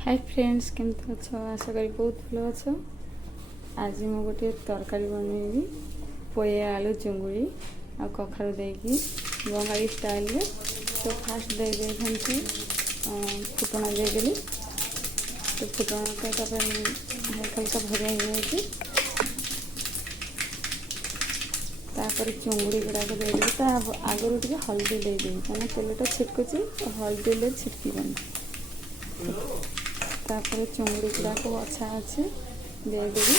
Hi friends केमती अच्छ आशा करी बहुत भल अच्छ। आज मु गोटे तरकारी बनैबी पोए आलू चुंगुड़ी आ कखारू देकी बंगाली स्टाइल रे। तो फास्ट दे फुटना देदेली। तो फुटना तो हल्का हल्का भरिया हो तापर चुंगुड़ी गुड़ाक देदेवी। आगुरी टे हल्दी देदेवी क्या तेलटा छिटकुची हल्दी ले छिटकबनी। तापर चुंगुड़ी गुड़ाक बछा अच्छे देदेवी।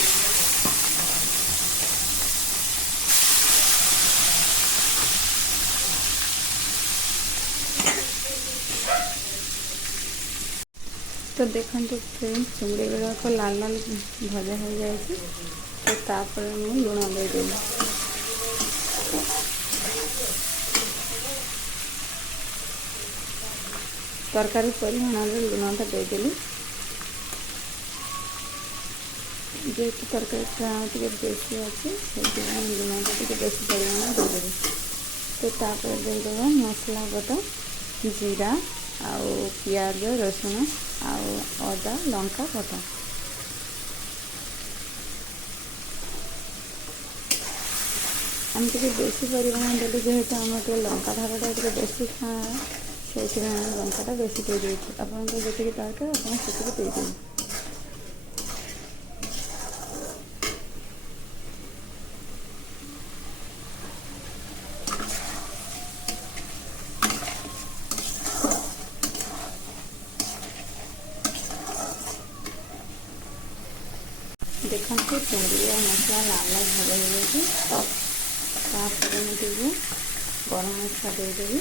तो देखो फ्रेंड्स चुंगुड़ी गुड़ाक लाल लाल भजा हो जाए। तो तापर मु लुण देदेवी। तरकारी परिमाण लुणटा देदेली। जेहेतु तरकारी बेसी अच्छे लुणटा टे बेसी परिमाण देदेवी। तो तापर देदेवा मसला बटा जीरा आउ पियाज रसुण आउ अदा लंका बटा। आम टे बेसी परिमाण देली जेहेतु आम लंका धारटा टे बेसी खाए से लंकाटा बेसी दे देती। आपको जी दरकार आप देदेवी। देखो चुंगुड़ी मसला लाल लाल भजा हो मुझे गरम मसला देदेवी।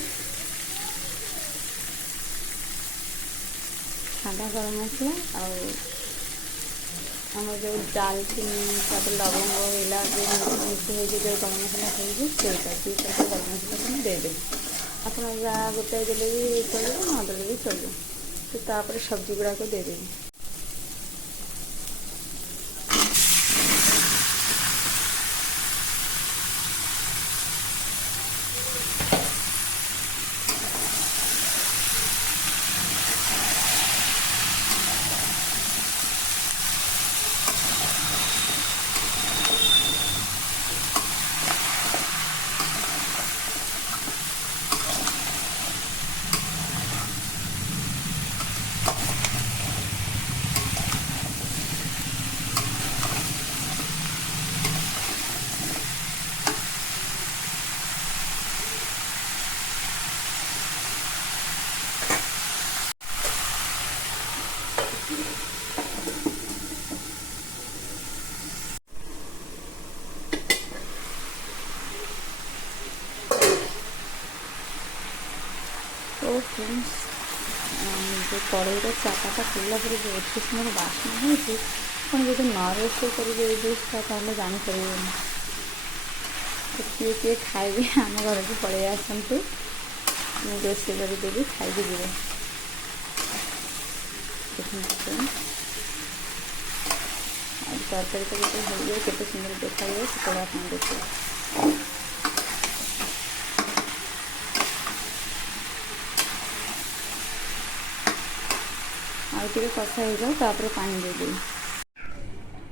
सादा गरम मसला आम जो दालचीनी लवंग इलायची मिक्स हो जो गरम मसला हो गरम मसला देदेवी। आप गोटाए देले भी चलो न देले भी चलो। तो तापर सब्जी गुड़ाक देदेवी। तो फ्रेंड्स जो कड़े चापाटा खोलला जो एत सुंदर बास्ना होती जो न रोषे करेगा जापर। तो किए किए खाइबे आम घर को पलि आसतु रोषे करदेवी खाइबे जी। तरकारी तो जो हो जाए केते सुंदर देखा जाए से आप देखिए। आगे कषा हो जाओ तापर पानी देदेवी।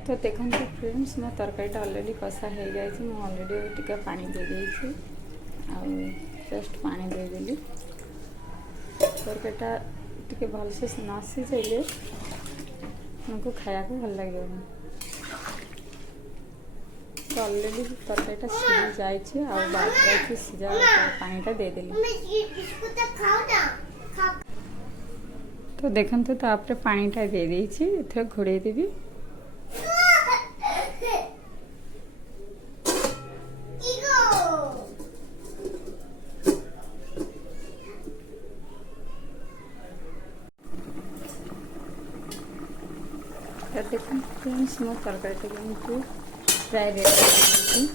तो देखो फ्रेंड्स मो तरकारीटा अलरेडी कषा हो जाए। अलरेडी टे पानी दे देती जस्ट पानी देदेली। तरकारीटा टे भलसे न सीझे तुमको खाया को भल लगे। तो अलरेडी तरकारीटा सीझी जाए सीझा पानीटा देदेली। तो देखो तो पानीटा दे देती एथर घोड़े देवी। तो देखो फ्रेंड्स मो तरकारी प्राय रेडी।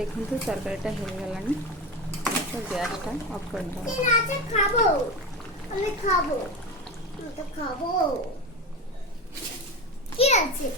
ଦେଖନ୍ତୁ ତରକାରୀଟା ହେଇଗଲାଣି। ତ ଗ୍ୟାସ୍ଟା ଅଫ୍ କରିଦେବା। ଖାবো আমি খাবো কি আছে